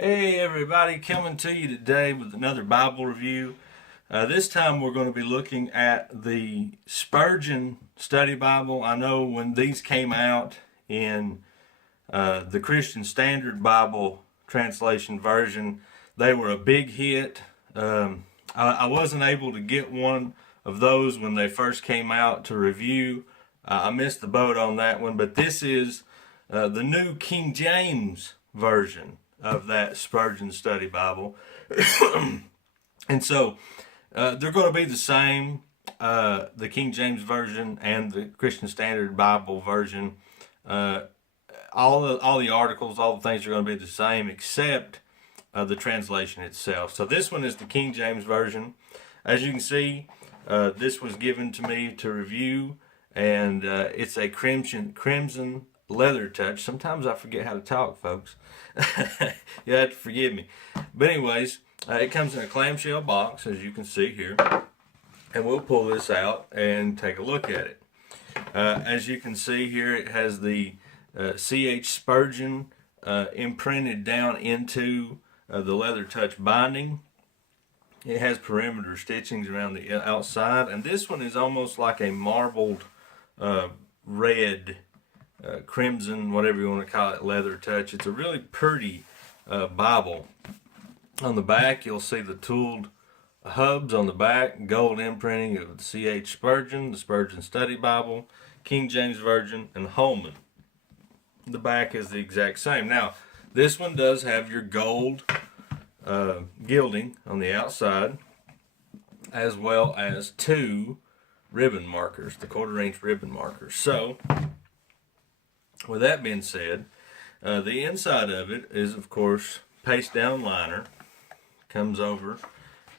Hey everybody, coming to you today with another Bible review. This time we're going to be looking at the Spurgeon Study Bible. I know when these came out in the Christian Standard Bible translation version, they were a big hit. I wasn't able to get one of those when they first came out to review. I missed the boat on that one, but this is the new King James version of that Spurgeon Study Bible. And so they're going to be the same, the King James version and the Christian Standard Bible version. All the articles, all the things are going to be the same except the translation itself. So this one is the King James version. As you can see, this was given to me to review, and it's a crimson leather touch. Sometimes I forget how to talk, folks. You have to forgive me. But anyways, it comes in a clamshell box, as you can see here. And we'll pull this out and take a look at it. As you can see here, it has the C.H. Spurgeon imprinted down into the leather touch binding. It has perimeter stitchings around the outside. And this one is almost like a marbled red crimson, whatever you want to call it, leather touch. It's a really pretty Bible. On the back, you'll see the tooled hubs on the back, gold imprinting of C.H. Spurgeon, the Spurgeon Study Bible, King James Version, and Holman. The back is the exact same. Now, this one does have your gold gilding on the outside, as well as two ribbon markers, the 1/4-inch ribbon markers. So, with that being said, the inside of it is, of course, paste down liner. Comes over,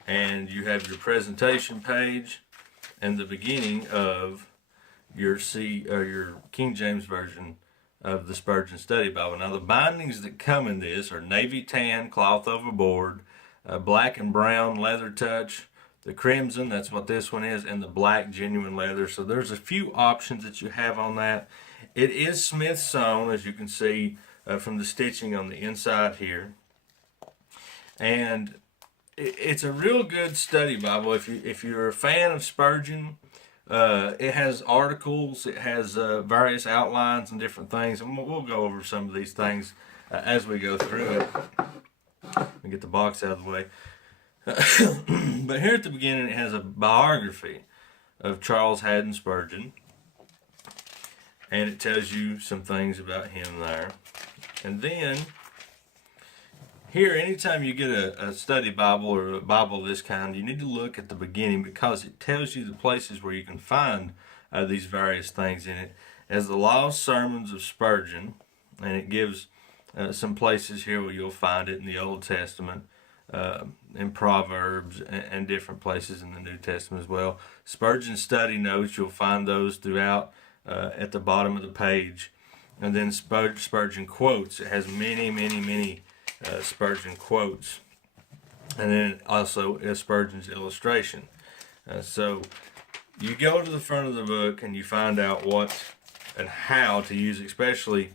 and you have your presentation page and the beginning of your King James version of the Spurgeon Study Bible. Now, the bindings that come in this are navy tan cloth overboard, black and brown leather touch, the crimson, that's what this one is, and the black genuine leather. So there's a few options that you have on that. It is Smith sewn, as you can see from the stitching on the inside here. And it's a real good study Bible. If you're a fan of Spurgeon, it has articles, it has various outlines and different things, and we'll go over some of these things as we go through it. Let me get the box out of the way. But here at the beginning, it has a biography of Charles Haddon Spurgeon, and it tells you some things about him there. And then here, anytime you get a study Bible or a Bible of this kind, you need to look at the beginning, because it tells you the places where you can find these various things in it. As the Lost Sermons of Spurgeon, and it gives some places here where you'll find it in the Old Testament, in Proverbs, and different places in the New Testament as well. Spurgeon Study Notes, you'll find those throughout at the bottom of the page. And then Spurgeon Quotes. It has many Spurgeon quotes, and then also Spurgeon's illustration. So you go to the front of the book and you find out what and how to use, especially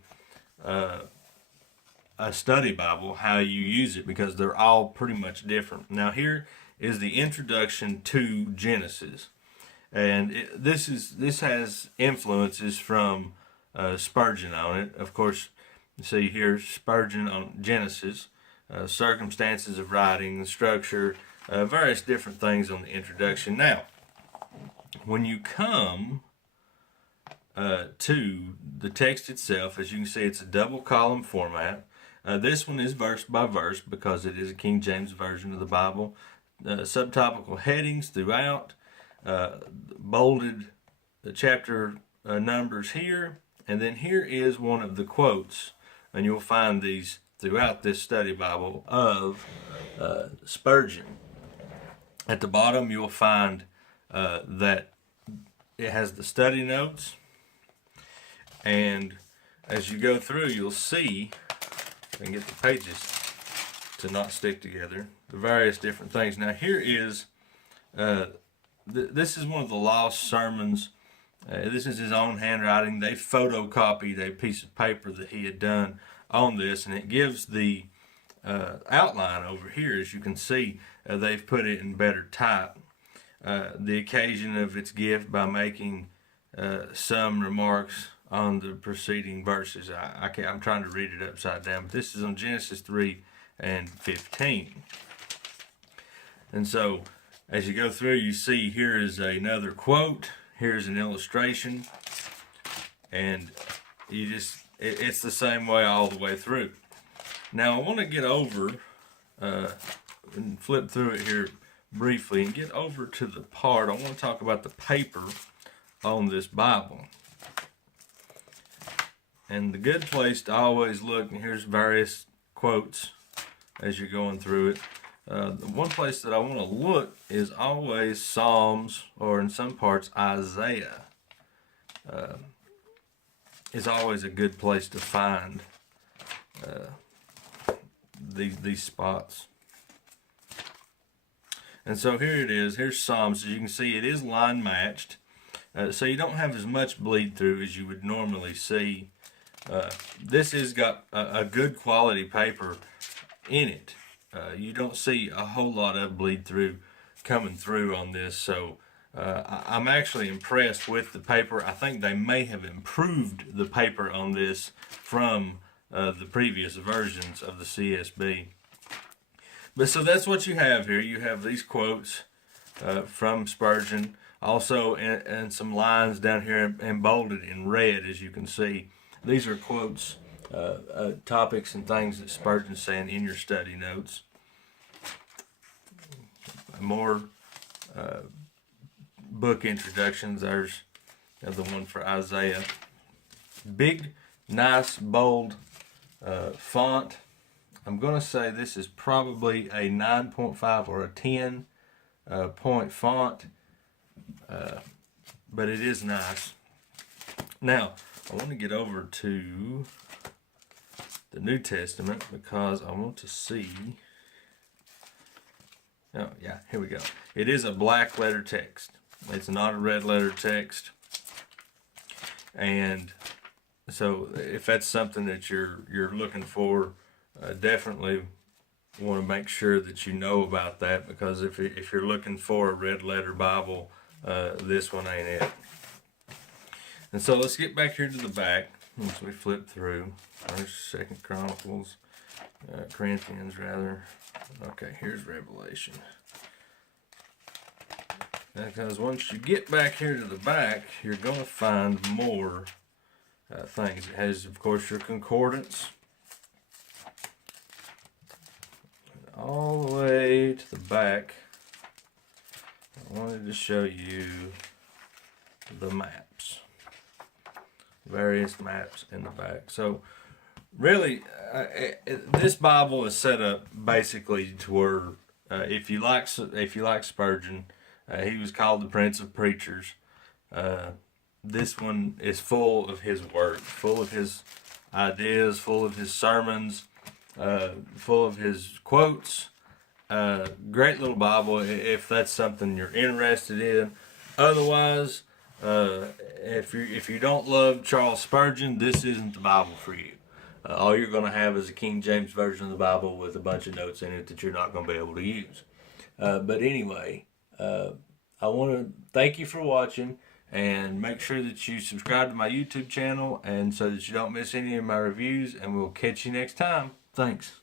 a study Bible, how you use it, because they're all pretty much different. Now here is the introduction to Genesis, and this has influences from Spurgeon on it. Of course, you see here Spurgeon on Genesis, circumstances of writing, the structure, various different things on the introduction. Now, when you come to the text itself, as you can see, it's a double column format. This one is verse by verse because it is a King James version of the Bible. Subtopical headings throughout, bolded chapter numbers here, and then here is one of the quotes. And you'll find these throughout this study Bible of Spurgeon. At the bottom, you'll find that it has the study notes. And as you go through, you'll see, and get the pages to not stick together, the various different things. Now, here is, this is one of the Lost Sermons. This is his own handwriting. They photocopied a piece of paper that he had done on this, and it gives the outline over here, as you can see, they've put it in better type. The occasion of its gift by making some remarks on the preceding verses. I'm trying to read it upside down, but this is on Genesis 3 and 15. And so, as you go through, you see here is another quote, here's an illustration, and it's the same way all the way through. Now, I want to get over and flip through it here briefly and get over to the part I want to talk about the paper on this Bible. And the good place to always look, and here's various quotes as you're going through it. The one place that I want to look is always Psalms, or in some parts Isaiah. Is always a good place to find these spots. And so here it is. Here's Psalms. As you can see, it is line matched. So you don't have as much bleed through as you would normally see. This has got a good quality paper in it. You don't see a whole lot of bleed through coming through on this. So I'm actually impressed with the paper. I think they may have improved the paper on this from the previous versions of the CSB. But so that's what you have here. You have these quotes from Spurgeon. Also, and some lines down here emboldened in red, as you can see. These are quotes, topics and things that Spurgeon's saying in your study notes. More book introductions. There's the one for Isaiah. Big, nice, bold font. I'm going to say this is probably a 9.5 or a 10 point font. But it is nice. Now, I want to get over to the New Testament because I want to see. Oh, yeah, here we go. It is a black letter text. It's not a red letter text. And so if that's something that you're looking for, definitely want to make sure that you know about that, because if you're looking for a red letter Bible, this one ain't it. And so let's get back here to the back as we flip through. There's 2 Corinthians rather. Okay, here's Revelation. Because once you get back here to the back, you're going to find more things. It has, of course, your concordance. All the way to the back, I wanted to show you the maps. Various maps in the back. So really, this Bible is set up basically to where if you like Spurgeon, he was called the Prince of Preachers. This one is full of his work, full of his ideas, full of his sermons, full of his quotes. Great little Bible if that's something you're interested in. Otherwise, if you don't love Charles Spurgeon, this isn't the Bible for you. All you're going to have is a King James version of the Bible with a bunch of notes in it that you're not going to be able to use. But anyway, I want to thank you for watching, and make sure that you subscribe to my YouTube channel, and so that you don't miss any of my reviews, and we'll catch you next time. Thanks.